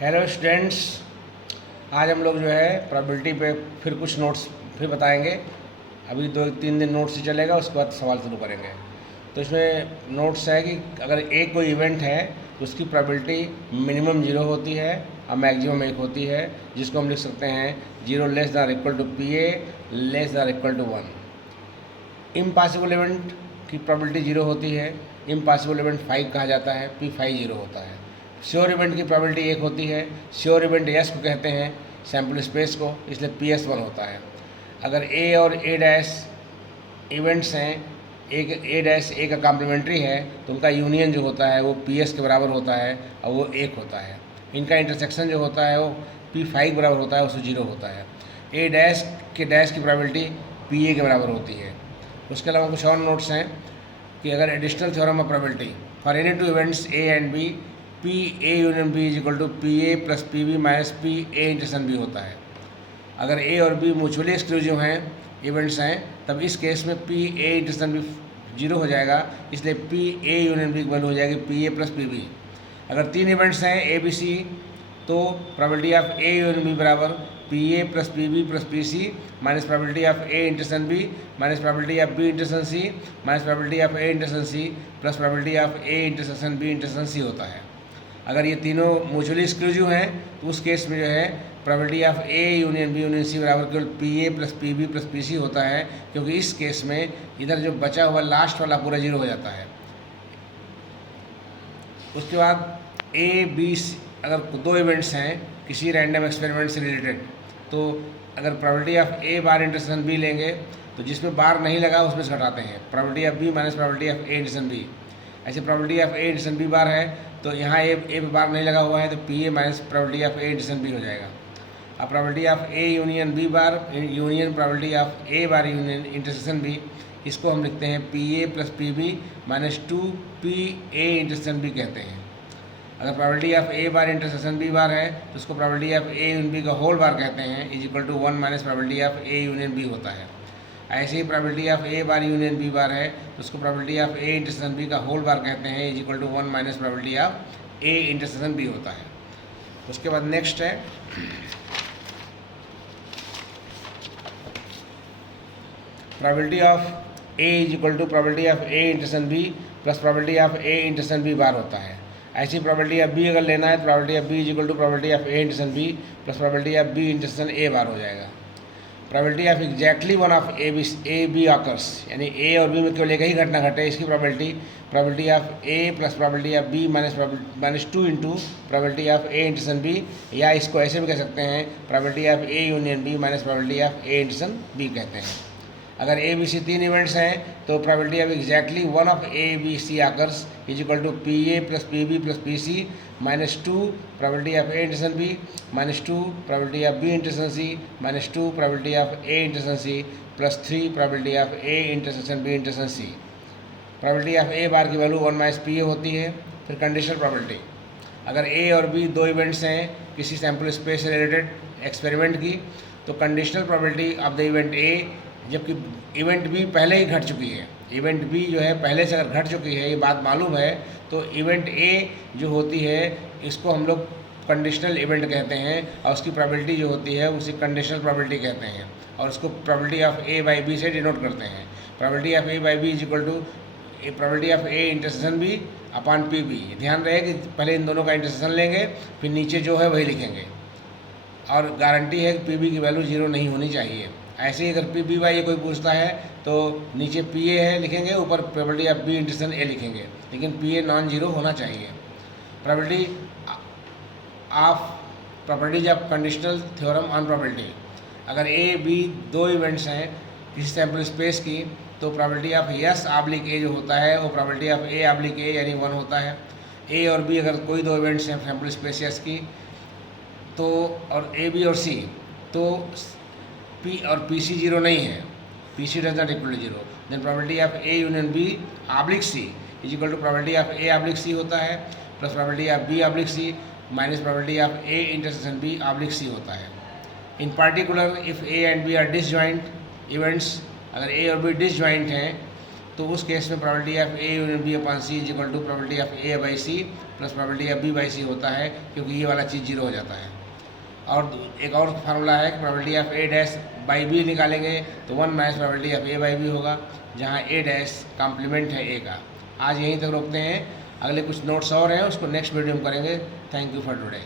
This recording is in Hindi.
हेलो स्टूडेंट्स, आज हम लोग जो है प्रोबेबिलिटी पे फिर कुछ नोट्स फिर बताएंगे। अभी 2-3 दिन नोट्स ही चलेगा, उसके बाद सवाल शुरू करेंगे। तो इसमें नोट्स है कि अगर एक कोई इवेंट है तो उसकी प्रोबेबिलिटी मिनिमम 0 होती है और मैक्सिमम 1 होती है, जिसको हम लिख सकते हैं 0 less than equal to PA less than equal to 1। Impossible event की प्रोबेबिलिटी 0 होती है। इम्पॉसिबल इवेंट 5 कहा जाता है, P5 0 होता है। श्योर इवेंट की प्रोबेबिलिटी 1 होती है। श्योर इवेंट S को कहते हैं, सैम्पल स्पेस को, इसलिए PS 1 होता है। अगर A और A डैश इवेंट्स हैं, एक A डैश A का कॉम्प्लीमेंट्री है, तो उनका यूनियन जो होता है वो PS के बराबर होता है और वो 1 होता है। इनका इंटरसेक्शन जो होता है वो P5 बराबर होता है, उससे 0 होता है। A डैश के डैश की प्रोबेबिलिटी PA के बराबर होती है। उसके अलावा कुछ और नोट्स हैं कि अगर additional theorem of probability for any two events A and B, PA union B is equal to PA plus PB minus PA intersection B होता है। अगर A और B म्यूचुअली एक्सक्लूसिव हैं, इवेंट्स हैं, तब इस केस में PA इंटरसेक्शन B 0 हो जाएगा, इसलिए PA यूनियन B इक्वल हो जाएगी PA प्लस PB। अगर 3 इवेंट्स हैं ABC, तो probability of A union B बराबर PA plus PB plus PC minus probability of A intersection B minus probability of B intersection C minus probability of A intersection C plus probability of A intersection B intersection C होता है। अगर ये तीनों म्यूचुअली एक्सक्लूसिव हैं तो उस केस में जो है probability of A union B union C बराबर केवल PA plus PB plus PC होता है, क्योंकि इस केस में इधर जो बचा हुआ लास्ट वाला पूरा 0 हो जाता है। उसके बाद A B अगर 2 इवेंट्स हैं किसी रैंडम एक्सपेरिमेंट से रिलेटेड, तो अगर probability of A bar intersection B लेंगे तो जिसमें बार नहीं लगा उसमें से घटाते हैं, probability of B minus probability of A intersection B। ऐसे probability of A intersection B bar है, तो यहाँ A पे बार नहीं लगा हुआ है, तो PA minus probability of A intersection B हो जाएगा। अब probability of A union B bar union probability of A bar union intersection B, इसको हम लिखते हैं PA plus PB minus 2PA intersection B कहते हैं। अगर probability of A bar intersection B bar है तो उसको probability of A union B का होल बार कहते हैं, is equal to 1 minus probability of A union B होता है। ऐसे ही probability of A bar union B bar है तो उसको probability of A intersection B का होल बार कहते हैं, is equal to 1 minus probability of A intersection B होता है। उसके बाद नेक्स्ट है probability of A is equal to probability of A intersection B plus probability of A intersection B bar होता है। ऐसी प्रोबेबिलिटी ऑफ B अगर लेना है तो probability of B is equal to probability of A intersection B plus probability of B intersection A bar हो जाएगा। Probability of exactly one of A B occurs, यानी A और B में केवल एक ही घटना घटे, इसकी probability of A plus probability of B minus 2 into probability of A intersection B, या इसको ऐसे भी कह सकते हैं probability of A union B minus probability of A intersection B कहते हैं। अगर A B C 3 इवेंट्स हैं तो probability of exactly one of A B C occurs is equal to PA plus PB plus PC minus 2 probability of A intersection B minus 2 probability of B intersection C minus 2 probability of A intersection C plus 3 probability of A intersection B intersection C। Probability of A bar की वैल्यू 1 माइनस PA होती है। फिर कंडीशनल प्रोबेबिलिटी, अगर A और B 2 इवेंट्स हैं किसी सैम्पल स्पेस से रिलेटेड एक्सपेरिमेंट की, तो conditional probability of the event A, जबकि इवेंट B पहले ही घट चुकी है, इवेंट B जो है पहले से अगर घट चुकी है, ये बात मालूम है, तो इवेंट A जो होती है इसको हम लोग कंडीशनल इवेंट कहते हैं और उसकी प्रोबेबिलिटी जो होती है उसी कंडीशनल प्रोबेबिलिटी कहते हैं, और उसको probability of A by B से डिनोट करते हैं। Probability of A by B is equal to probability of A intersection B upon PB। ध्यान रहे कि पहले इन दोनों का इंटरसेक्शन लेंगे, फिर नीचे जो है वही लिखेंगे, और गारंटी है कि PB की वैल्यू 0 नहीं होनी चाहिए। ऐसे ही अगर PB बाई ये कोई पूछता है तो नीचे PA है लिखेंगे, ऊपर probability of B intersection A लिखेंगे, लेकिन PA नॉन जीरो होना चाहिए। Probability of properties of conditional theorem on probability, अगर A B 2 इवेंट्स हैं किसी सैम्पल स्पेस की, तो probability of S oblique A जो होता है वो probability of A oblique A यानी 1 होता है। A और B अगर कोई 2 इवेंट्स हैं सैम्पल स्पेस S की, तो और A B और C, तो P और PC 0 नहीं है, PC does not equal to 0, then probability of A union B oblique C is equal to probability of A oblique C होता है plus probability of B oblique C minus probability of A intersection B oblique C होता है। In particular if A and B are disjoint events, अगर A और B डिसजॉइंट हैं तो उस केस में probability of A union B upon C is equal to probability of A by C plus probability of B by C होता है, क्योंकि ये वाला चीज़ 0 हो जाता है। और एक और फार्मूला है कि probability of A dash by B निकालेंगे तो 1 minus probability of A by B होगा, जहाँ ए डैश कॉम्प्लीमेंट है ए का। आज यहीं तक रोकते हैं, अगले कुछ नोट्स और हैं उसको नेक्स्ट वीडियो में करेंगे। Thank you for today.